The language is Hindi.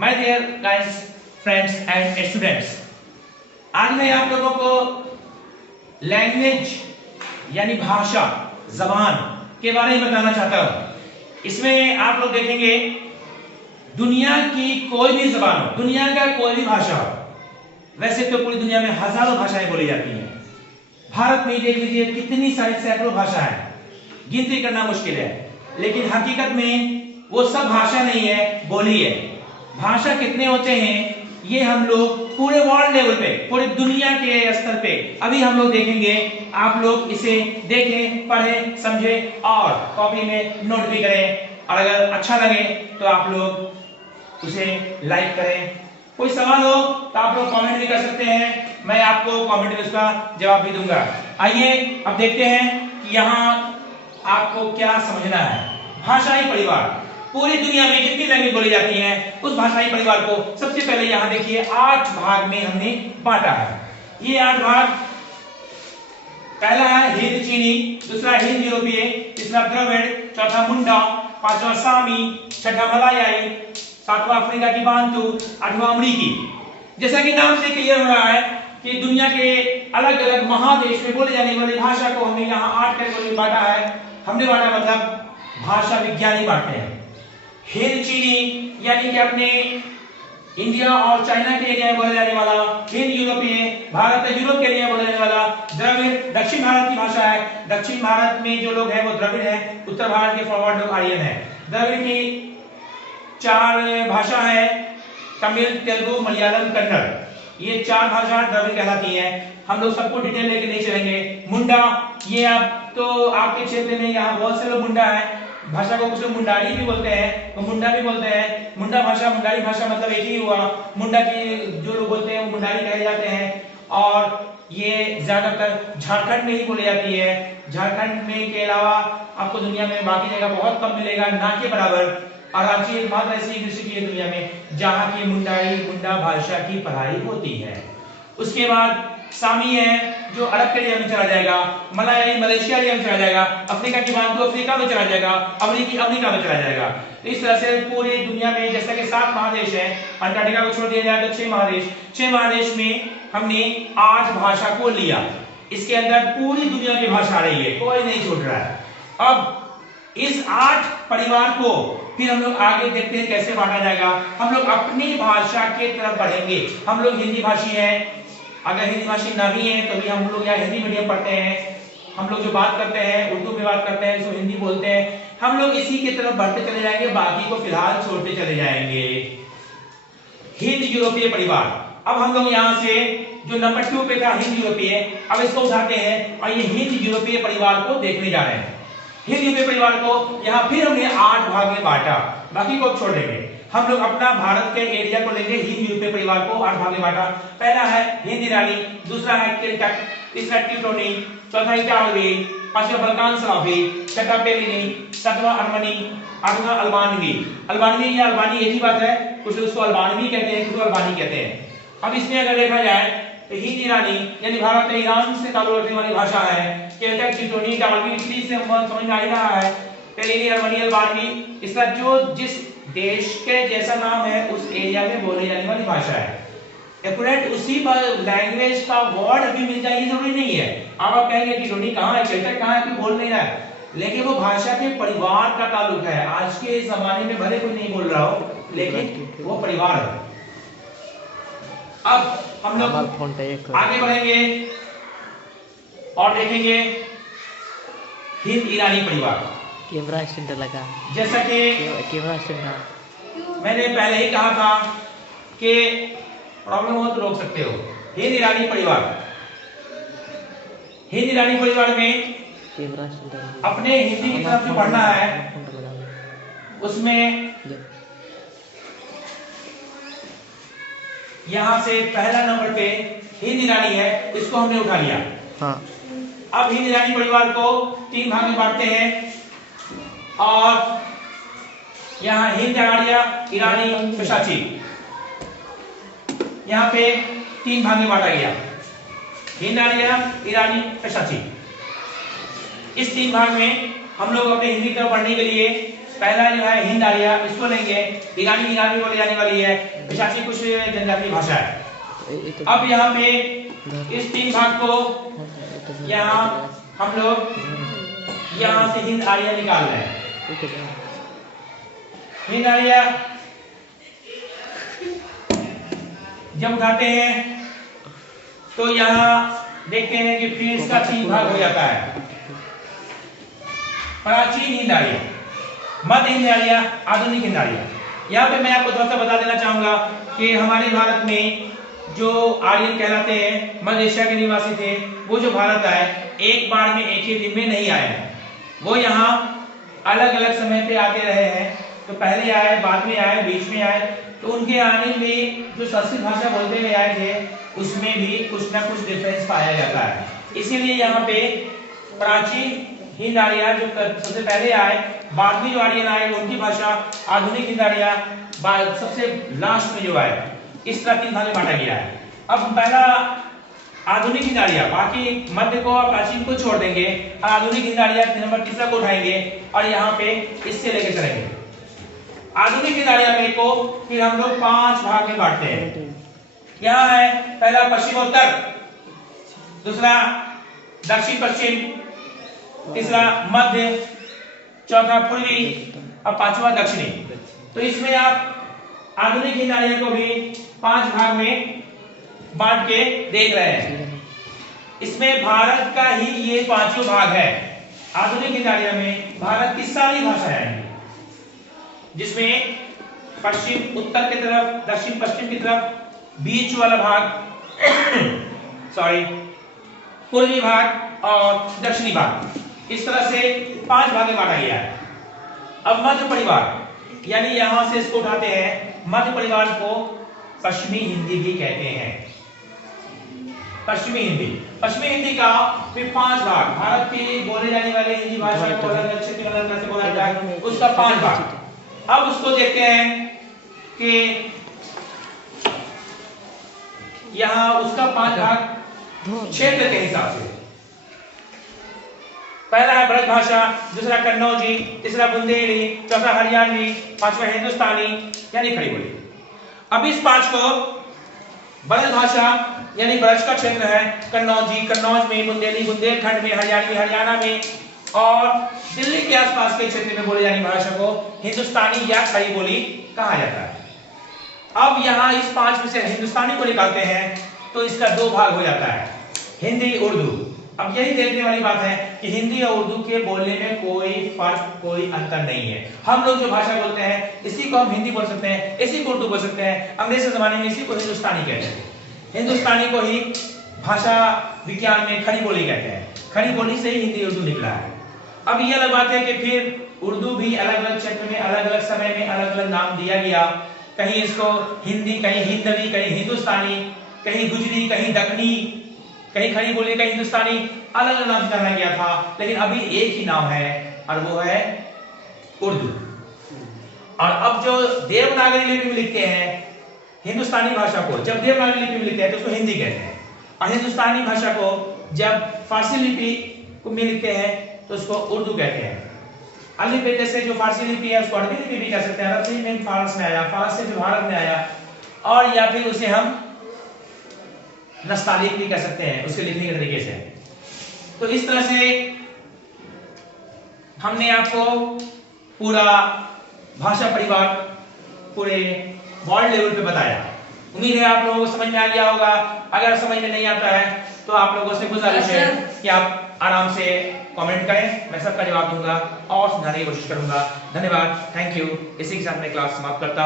My dear guys, friends and students, आज मैं आप लोगों को लैंग्वेज यानी भाषा, जबान के बारे में बताना चाहता हूं। इसमें आप लोग देखेंगे दुनिया की कोई भी जबान हो, दुनिया का कोई भी भाषा हो। वैसे तो पूरी दुनिया में हजारों भाषाएं बोली जाती हैं। भारत में देख लीजिए कितनी सारी सैकड़ों भाषाएं, गिनती करना मुश्किल है, लेकिन हकीकत में वो सब भाषा नहीं है, बोली है। भाषा कितने होते हैं ये हम लोग पूरे वर्ल्ड लेवल पे, पूरी दुनिया के स्तर पे अभी हम लोग देखेंगे। आप लोग इसे देखें, पढ़ें, समझें और कॉपी में नोट भी करें। और अगर अच्छा लगे तो आप लोग उसे लाइक करें। कोई सवाल हो तो आप लोग कमेंट भी कर सकते हैं, मैं आपको कमेंट में उसका जवाब भी दूंगा। आइए अब देखते हैं कि यहाँ आपको क्या समझना है। भाषाई परिवार, पूरी दुनिया में जितनी लैंग्वेज बोली जाती हैं उस भाषाई परिवार को सबसे पहले यहाँ देखिए 8 भाग में हमने बांटा है। ये 8 भाग, पहला है हिंद चीनी, दूसरा हिंद यूरोपीय, तीसरा द्रविड़, चौथा मुंडा, पांचवा सामी, छठा मलायाई, सातवां अफ्रीका की बांतु, आठवां अमरीकी। जैसा कि नाम से क्लियर हो रहा है कि दुनिया के अलग अलग महादेश में बोले जाने वाली भाषा को हमने यहाँ 8 कैटेगरी में बांटा है। हमने बांटा मतलब भाषा विज्ञानी बांटे हैं। हिंद चीनी यानी कि अपने इंडिया और चाइना के एरिया में बोला जाने वाला, हिंद यूरोपीय भारत यूरोप के एरिया में बोला जाने वाला, द्रविड़ दक्षिण भारत की भाषा है। दक्षिण भारत में जो लोग हैं वो द्रविड़ हैं, उत्तर भारत के फॉरवर्ड लोग आर्यन हैं। द्रविड़ की 4 भाषा है, तमिल, तेलुगु, मलयालम, कन्नड़। ये 4 भाषा द्रविड़ कहलाती हैं। हम लोग सबको डिटेल लेके नहीं चलेंगे। मुंडा, ये आप तो आपके क्षेत्र में यहाँ बहुत से लोग मुंडा है। भाषा को कुछ लोग मुंडारी भी बोलते हैं, तो मुंडा भी बोलते हैं। मुंडा भाषा, मुंडारी भाषा मतलब एक ही हुआ। मुंडा की जो लोग बोलते हैं वो मुंडारी कहे जाते हैं। और ये ज्यादातर झारखंड में ही बोली जाती है। झारखंड में के अलावा आपको दुनिया में बाकी जगह बहुत कम मिलेगा, ना के बराबर। और रांची एकमात्र ऐसी यूनिवर्सिटी है दुनिया में जहाँ की मुंडा भाषा की पढ़ाई होती है। उसके बाद सामी है जो अरब के एरिया में चला जाएगा, मलायाई मलेशिया एरिया में चला जाएगा, अफ्रीका की बांतु अफ्रीका में चला जाएगा, अमरीकी अमेरिका में चला जाएगा। इस तरह से पूरी दुनिया में जैसा कि 7 महादेश हैं, अंटार्कटिका को छोड़ दिया जाए तो 6 महादेश। 6 महादेश में हमने 8 भाषा को लिया। इसके अंदर पूरी दुनिया की भाषा आ रही है, कोई नहीं छूट रहा है। अब इस 8 परिवार को फिर हम लोग आगे देखते हैं कैसे बांटा जाएगा। हम लोग अपनी भाषा की तरफ बढ़ेंगे। हम लोग हिंदी भाषी हैं, अगर हिंदी भाषी ना भी है तो भी हम लोग यहाँ हिंदी मीडियम पढ़ते हैं। हम लोग जो बात करते हैं उर्दू में बात करते हैं, इसको हिंदी बोलते हैं। हम लोग इसी की तरफ बढ़ते चले जाएंगे, बाकी को फिलहाल छोड़ते चले जाएंगे। हिंद यूरोपीय परिवार, अब हम लोग यहाँ से जो नंबर 2 पे था हिंद यूरोपीय, अब इसको उठाते हैं और ये हिंद यूरोपीय परिवार को देखने जा रहे हैं। हिंद यूरोपीय परिवार को यहाँ फिर हमने 8 भाग में बांटा, बाकी को छोड़ देंगे। हम लोग अपना भारत के एरिया को लेंगे। हिंद यूरोपीय परिवार को 8 भाग में बांटा। पहला है हिंद ईरानी, दूसरा है केल्टक, तीसरा टिप्टोनी, चौथा इटालवी, पांचवा बल्कान स्लावी, छठा पेलिनी, सातवां अर्मनी, आठवां अल्बानवी। अल्बानवी या अल्बानी एक ही बात है, कुछ लोग उसको अल्बानवी कहते हैं, कुछ अल्बानी कहते हैं। अब इसमें अगर देखा जाए तो हिंद ईरानी यानी भारत में ईरान से ताल्लुक रखने वाली भाषा है। केल्टक, टिप्टोनी, इटालवी इटली से समझ में आ ही रहा है। पेलिनी, अर्मनी, अल्बानवी इसका जो जिस देश के जैसा नाम है उस एरिया में बोले जाने वाली भाषा है। एक्यूरेट उसी लैंग्वेज का वर्ड अभी मिल जाए ये जरूरी नहीं है। आप कहेंगे कि टिप्टोनी कहाँ है, केल्टक कहाँ है, कोई बोल नहीं रहा है, लेकिन वो भाषा के परिवार का ताल्लुक है। आज के जमाने में भले कोई नहीं बोल रहा हो, लेकिन वो परिवार है। अब हम लोग आगे बढ़ेंगे और देखेंगे हिंद ईरानी परिवार। कैमरा स्टैंड लगा, जैसा कि कैमरा स्टैंड मैंने पहले ही कहा था कि प्रॉब्लम हो तो रोक सकते हो। हिंद ईरानी परिवार, हिंद ईरानी परिवार में कैमरा स्टैंड अपने हिंदी की तरफ जो पढ़ना है उसमें यहाँ से पहला नंबर पे हिंद ईरानी है, इसको हमने उठा लिया। हाँ। अब हिंद ईरानी परिवार को 3 भाग में बांटते हैं और यहाँ हिंद आर्या ईरानी पेशाची यहाँ पे 3 भाग में बांटा गया। हिंद आर्या ईरानी पेशाची, इस 3 भाग में हम लोग अपने हिंदी तरफ पढ़ने के लिए पहला जो है हिंद आर्य, इसको लेंगे। ईरानी ईरानी बोली जाने वाली है, पिछाची कुछ जनजातीय भाषा है। अब यहाँ पे इस तीन भाग को यहाँ हम लोग यहाँ से हिंद आर्य निकाल रहे हैं। हिंद आर्य जब उठाते हैं तो यहाँ देखते हैं कि फिर इसका तीन भाग हो जाता है। प्राचीन हिंद आर्य, मध्य हिंद आर्य, आधुनिक हिंद आर्य। यहाँ पे मैं आपको थोड़ा सा बता देना चाहूंगा कि हमारे भारत में जो आर्यन कहलाते हैं, मध्य एशिया के निवासी थे, वो जो भारत आए एक बार में एक ही दिन में नहीं आए हैं। वो यहाँ अलग अलग समय पे आते रहे हैं। तो पहले आए, बाद में आए, बीच में आए। तो उनके आने में जो संस्कृत भाषा बोलते हुए आए थे उसमें भी कुछ ना कुछ डिफरेंस पाया जाता है। इसीलिए यहाँ पे प्राचीन हिंद आर्य जो सबसे पहले आए, बाद में जो आर्यन आए उनकी भाषा, आधुनिक हिंद आर्य सबसे लास्ट में जो आए। इस तरह तीन भाग में बांटा गया है। अब पहला आधुनिक हिंद आर्य, बाकी मध्य को और प्राचीन को छोड़ देंगे, आधुनिक हिंद आर्य नंबर तीसरा को उठाएंगे और यहाँ पे इससे लेके चलेंगे। आधुनिक हिंद आर्य को फिर हम लोग 5 भाग में बांटते हैं। यहाँ है पहला पश्चिमोत्तर, दूसरा दक्षिण पश्चिम, तीसरा मध्य, चौथा पूर्वी और पांचवा दक्षिणी। तो इसमें आप आधुनिक हिंद आर्य को भी 5 भाग में बांट के देख रहे हैं। इसमें भारत का ही ये 5 भाग है। आधुनिक हिंद आर्य में भारत की सारी भाषाएं आएंगी, जिसमें पश्चिम उत्तर की तरफ, दक्षिण पश्चिम की तरफ, बीच वाला भाग सॉरी पूर्वी भाग और दक्षिणी भाग, इस तरह से 5 भाग में बांटा गया है। अब मध्य परिवार, यानी यहां से इसको उठाते हैं। मध्य परिवार को पश्चिमी हिंदी भी कहते हैं। पश्चिमी हिंदी का फिर 5 भाग, भारत की बोले जाने वाले हिंदी भाषा को अलग अलग क्षेत्र में अलग तरह से बोला जाता है, उसका 5 भाग। अब उसको देखते हैं कि यहाँ उसका 5 भाग क्षेत्र के हिसाब से। पहला है ब्रज भाषा, दूसरा कन्नौजी, तीसरा बुंदेली, चौथा हरियाणवी, पांचवा हिंदुस्तानी यानी खड़ी बोली। अब इस 5 को ब्रज भाषा यानी ब्रज का क्षेत्र है, कन्नौजी, कन्नौज में, बुंदेली, बुंदेलखंड में, हरियाणवी, हरियाणा में, और दिल्ली के आसपास के क्षेत्र में बोले जाने भाषा को हिंदुस्तानी या खड़ी बोली कहा जाता है। अब यहाँ इस 5 में से हिंदुस्तानी को निकालते हैं तो इसका 2 भाग हो जाता है, हिंदी, उर्दू। अब यही देखने वाली बात है कि हिंदी और उर्दू के बोलने में कोई फर्क, कोई अंतर नहीं है। हम लोग जो भाषा बोलते हैं इसी को हम हिंदी बोल सकते हैं, इसी को उर्दू बोल सकते हैं। अंग्रेज के जमाने में इसी को हिंदुस्तानी कहते हैं। हिंदुस्तानी को ही भाषा विज्ञान में खड़ी बोली कहते हैं। खड़ी बोली से ही हिंदी उर्दू निकला है। अब ये अलग बात है कि फिर उर्दू भी अलग अलग क्षेत्र में अलग अलग समय में अलग अलग नाम दिया गया। कहीं इसको हिंदी, कहीं हिंदवी, कहीं हिंदुस्तानी, कहीं गुजरी, कहीं दक्कनी, कहीं खड़ी बोली, कहीं हिंदुस्तानी, अलग अलग नाम जाना गया था। लेकिन अभी एक ही नाम है और वो है उर्दू। और अब जो देवनागरी लिपि में लिखते हैं हिंदुस्तानी भाषा को, जब देवनागरी लिपि में लिखते हैं तो उसको हिंदी कहते हैं, और हिंदुस्तानी भाषा को जब फारसी लिपि में लिखते हैं तो उसको उर्दू कहते हैं। अरबी पे जैसे जो फारसी लिपि है उसको अरबी लिपि भी कह सकते हैं। अरब से में फारस में आया, फारस से जो भारत में आया, और या फिर उसे हम नस्तालिक भी कह सकते हैं उसके लिखने के तरीके से। तो इस तरह से हमने आपको पूरा भाषा परिवार पूरे वर्ल्ड लेवल पे बताया। उम्मीद है आप लोगों को समझ में आ गया होगा। अगर समझ में नहीं आता है तो आप लोगों से गुजारिश है कि आप आराम से कमेंट करें, मैं सबका जवाब दूंगा और समझाने की कोशिश करूंगा। धन्यवाद, थैंक यू। इसी के साथ मैं क्लास समाप्त करता हूं।